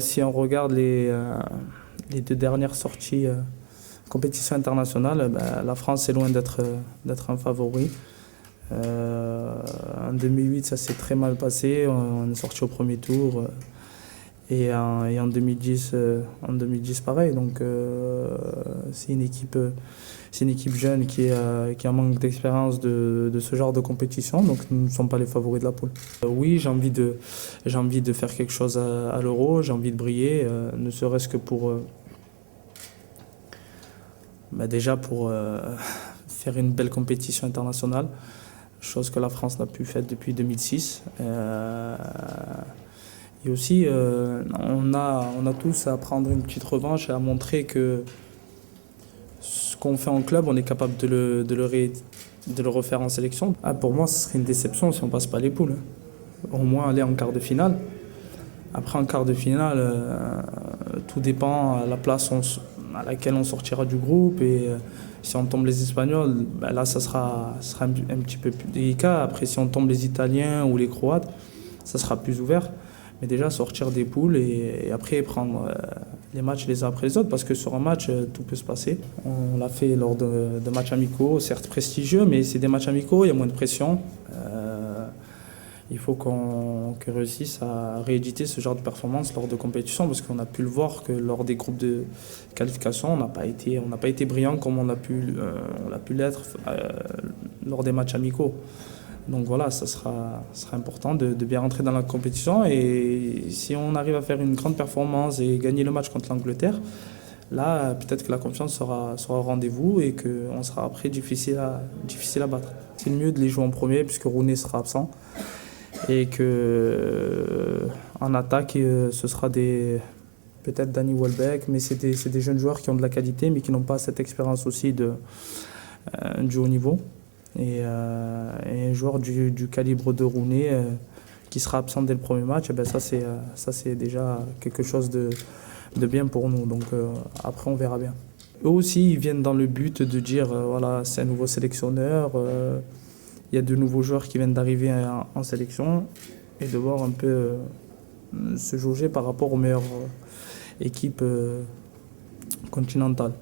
Si on regarde les deux dernières sorties compétition internationale, la France est loin d'être un favori. En 2008, ça s'est très mal passé. On est sorti au premier tour. Et en 2010 pareil. Donc c'est une équipe jeune qui a un manque d'expérience de ce genre de compétition. Donc nous ne sommes pas les favoris de la poule. Oui, j'ai envie de faire quelque chose à l'Euro. J'ai envie de briller, ne serait-ce que déjà pour faire une belle compétition internationale, chose que la France n'a plus faite depuis 2006. Et aussi, on a tous à prendre une petite revanche et à montrer que ce qu'on fait en club, on est capable de le refaire en sélection. Pour moi, ce serait une déception si on ne passe pas les poules. Au moins aller en quart de finale. Après, en quart de finale, tout dépend à la place à laquelle on sortira du groupe. Et si on tombe les Espagnols, là, ça sera un petit peu plus délicat. Après, si on tombe les Italiens ou les Croates, ça sera plus ouvert. Mais déjà, sortir des poules et après prendre les matchs les uns après les autres. Parce que sur un match, tout peut se passer. On l'a fait lors de matchs amicaux, certes prestigieux, mais c'est des matchs amicaux, il y a moins de pression. Il faut qu'on réussisse à rééditer ce genre de performance lors de compétitions parce qu'on a pu le voir que lors des groupes de qualification, on n'a pas été brillant comme on a pu l'être lors des matchs amicaux. Donc voilà, ça sera important de bien rentrer dans la compétition et si on arrive à faire une grande performance et gagner le match contre l'Angleterre, là peut-être que la confiance sera au rendez-vous et qu'on sera après difficile à battre. C'est le mieux de les jouer en premier puisque Rooney sera absent et en attaque ce sera peut-être Danny Welbeck, mais c'est des jeunes joueurs qui ont de la qualité mais qui n'ont pas cette expérience aussi du haut niveau. Et un joueur du calibre de Rooney qui sera absent dès le premier match, et ça c'est déjà quelque chose de bien pour nous. Donc après on verra bien. Eux aussi ils viennent dans le but de dire voilà, c'est un nouveau sélectionneur, il y a de nouveaux joueurs qui viennent d'arriver en sélection et de voir un peu se jauger par rapport aux meilleures équipes continentales.